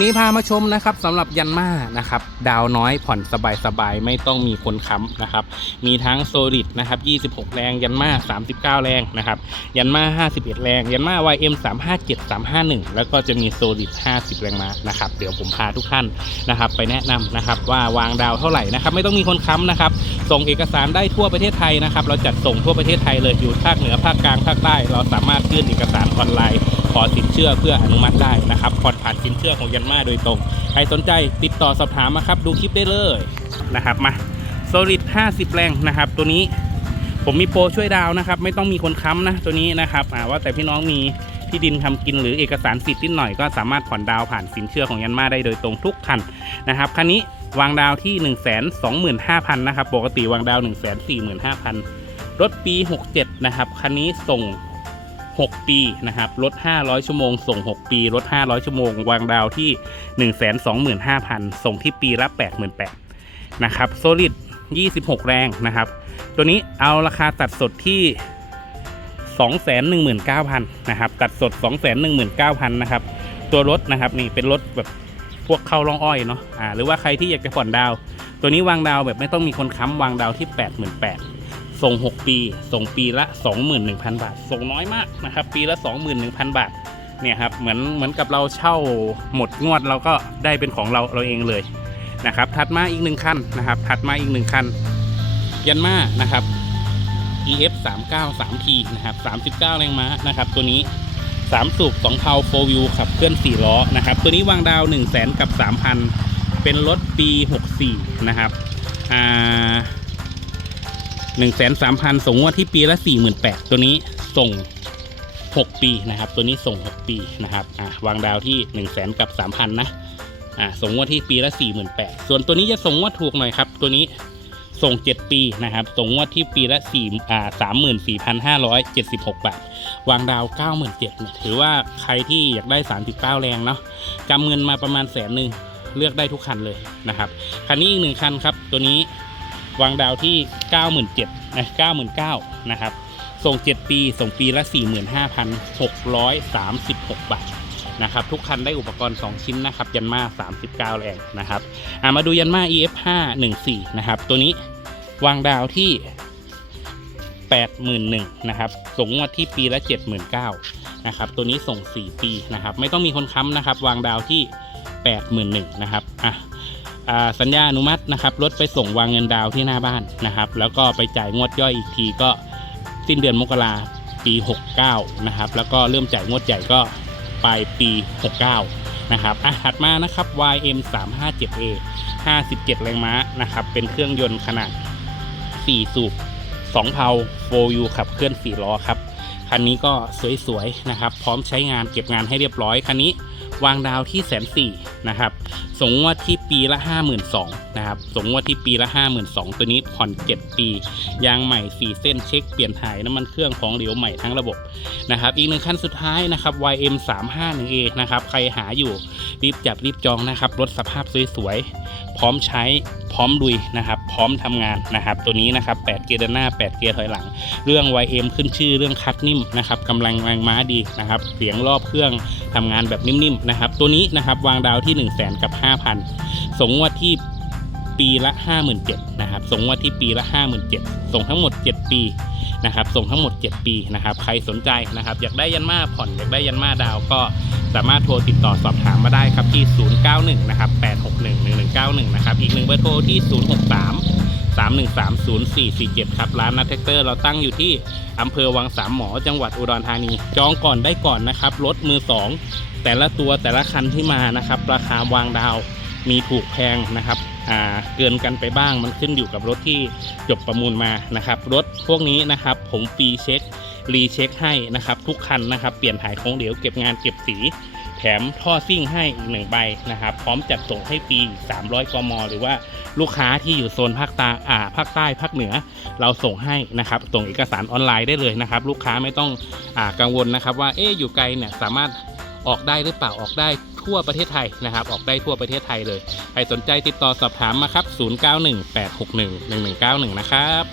นี้พามาชมนะครับสำหรับยันมานะครับ ดาวน้อยผ่อนสบายๆไม่ต้องมีคนค้ำนะครับ มีทั้งโซลิดนะครับ 26 แรง ยันมา 39 แรงนะครับ ยันมา 51 แรง ยันมา YM 357 351 แล้วก็จะมีโซลิด 50 แรงม้านะครับ เดี๋ยวผมพาทุกท่านนะครับ ไปแนะนำนะครับว่าวางดาวเท่าไหร่นะครับ ไม่ต้องมีคนค้ำนะครับ ส่งเอกสารได้ทั่วประเทศไทยนะครับ เราจัดส่งทั่วประเทศไทยเลยอยู่ภาคเหนือภาคกลางภาคใต้ เราสามารถยื่นเอกสารออนไลน์ ขอสินเชื่อเพื่ออนุมัติได้นะครับผ่อนผ่านสินเชื่อของยันมาโดยตรง ใครสนใจติดต่อสอบถามมาครับ ดูคลิปได้เลยนะครับมาโซลิด50 แรงนะครับ ตัวนี้ผมมีโปรช่วยดาวนะครับ ไม่ต้องมีคนค้ำนะตัวนี้นะครับว่าแต่พี่น้องมีที่ดินทำกินหรือเอกสารสิทธิ์นิดหน่อยก็สามารถผ่อนดาวผ่านสินเชื่อของยันมาได้โดยตรงทุกคันนะครับคันนี้วางดาวที่ 1 2 5 0 0 0นะครับปกติวางดาว 1 4 5 0 0 0รถปี 67 นะครับ คันนี้ส่ง 6 ปีนะครับรถ500 ชั่วโมง ส่ง 6 ปีรถ500 ชั่วโมง วางดาวที่ 125,000 ส่งที่ปีละ 88,000นะครับโซลิด26 แรงนะครับ ตัวนี้เอาราคาตัดสดที่ 219,000นะครับตัดสด 219,000นะครับตัวรถนะครับนี่เป็นรถแบบพวกเข้าร่องอ้อยเนาะอ่าหรือว่าใครที่อยากจะผ่อนดาว ตัวนี้วางดาวแบบไม่ต้องมีคนค้ำวางดาวที่ 88,000 ส่ง 6 ปี ส่งปีละ 21,000 บาท ส่งน้อยมากนะครับ ปีละ 21,000 บาท เนี่ยครับ เหมือนเหมือนกับเราเช่าหมดงวดเราก็ได้เป็นของเราเราเองเลยนะครับ ถัดมาอีกหนึ่งคันนะครับ ถัดมาอีกหนึ่งคัน ยันมานะครับ EF 39 3T นะครับ39 แรงม้านะครับ ตัวนี้ 3 สูบ2เพา4 view ขับเคลื่อน 4 ล้อนะครับ ตัวนี้วางดาว 1 0 0 0 0 0 กับ 3,000 เป็นรถปี 64 นะครับ อ่า หนึ่งแสนสามพันส่งงวดที่ปีละสี่หมื่นแปดตัวนี้ส่งหกปีนะครับ ตัวนี้ส่งหกปีนะครับอะวางดาวที่หนึ่งแสนกับสามพันนะอะส่งงวดที่ปีละสี่หมื่นแปดส่วนตัวนี้จะส่งงวดถูกหน่อยครับ ตัวนี้ส่งเจ็ดปีนะครับ ส่งงวดที่ปีละสี่อ่าสามหมื่นสี่พันห้าร้อยเจ็ดสิบหกบาท วางดาวเก้าหมื่นเจ็ดเนี่ยถือว่าใครที่อยากได้สามสิบเก้าแรงเนาะกำเงินมาประมาณแสนหนึ่งเลือกได้ทุกคันเลยนะครับ คันนี้อีกหนึ่งคันครับ ตัวนี้ วางดาวที่ 97,000นะ99,000นะครับ ส่ง 7 ปี ส่งปีละ 45,636 บาทนะครับ ทุกคันได้อุปกรณ์ 2 ชิ้นนะครับ ยันมา 39 แรงนะครับอ่ามาดูยันมา EF5 14นะครับ ตัวนี้วางดาวที่ 81,000นะครับ ส่งงวดที่ปีละ 79,000นะครับ ตัวนี้ส่ง 4 ปีนะครับ ไม่ต้องมีคนค้ำนะครับ วางดาวที่ 81,000นะครับ อะอ่า สัญญาอนุมัตินะครับรถไปส่งวางเงินดาวที่หน้าบ้านนะครับ แล้วก็ไปจ่ายงวดย่อยอีกทีก็สิ้นเดือนมกราปี 69 นะครับ แล้วก็เริ่มจ่ายงวดใหญ่ก็ปลายปี 69 นะครับอะถัดมานะครับ YM 357A 57 แรงม้านะครับ เป็นเครื่องยนต์ขนาด 4 สูบ 2 เพา 4 u ขับเคลื่อน 4 ล้อครับ คันนี้ก็สวยๆ นะครับ พร้อมใช้งานเก็บงานให้เรียบร้อย คันนี้ วางดาวที่แสนสี่นะครับส่งงวดที่ปีละ 52,000นะครับส่งงวดที่ปีละ 52,000ตัวนี้ผ่อน 7 ปี ยางใหม่ 4 เส้นเช็คเปลี่ยนถ่ายน้ำมันเครื่องของเหลวใหม่ทั้งระบบนะครับอีกหนึ่งขั้นสุดท้ายนะครับ YM 351A นะครับใครหาอยู่รีบจับรีบจองนะครับรถสภาพสวยๆ พร้อมใช้พร้อมลุยนะครับ พร้อมทำงานนะครับ ตัวนี้นะครับ 8 เกียร์ด้านหน้า 8 เกียร์ถอยหลัง เรื่อง YM ขึ้นชื่อเรื่องคัดนิ่มนะครับกำลังแรงม้าดีนะครับ เสียงรอบเครื่องทำงานแบบนิ่มๆนะครับ ตัวนี้นะครับวางดาวที่ 1 0 0 0 0แกับ 5,000ส่งงวดที่ ปีละ 57,000นะครับส่งงวดที่ปีละ 57,000ส่งทั้งหมด 7 ปีนะครับส่งทั้งหมด 7 ปีนะครับใครสนใจนะครับอยากได้ยันมาผ่อนอยากได้ยันมาดาวก็สามารถโทรติดต่อสอบถามมาได้ครับที่ 091นะครับ861 1191นะครับอีกหนึ่งเบอร์โทรที่ 063 3130447 ครับ ร้านนัทแท็กเตอร์เราตั้งอยู่ที่อำเภอวังสามหมอจังหวัดอุดรธานี จองก่อนได้ก่อนนะครับ รถมือ 2 แต่ละตัวแต่ละคันที่มานะครับ ราคาวางดาว มีถูกแพงนะครับเกินกันไปบ้างมันขึ้นอยู่กับรถที่จบประมูลมานะครับ รถพวกนี้นะครับผมฟรีเช็ครีเช็คให้นะครับ ทุกคันนะครับ เปลี่ยนถ่ายของเหลวเก็บงานเก็บสีแถมท่อซิ่งให้อีกหนึ่งใบนะครับ พร้อมจัดส่งให้ฟรี300กมหรือว่าลูกค้าที่อยู่โซนภาคใต้อ่าภาคใต้ภาคเหนือ เราส่งให้นะครับ ส่งเอกสารออนไลน์ได้เลยนะครับ ลูกค้าไม่ต้องอากังวลนะครับ ว่าเอ๊อยู่ไกลเนี่ยสามารถ ออกได้หรือเปล่าออกได้ทั่วประเทศไทยนะครับ ออกได้ทั่วประเทศไทยเลย ใครสนใจติดต่อสอบถามมาครับ 0918611191 นะครับ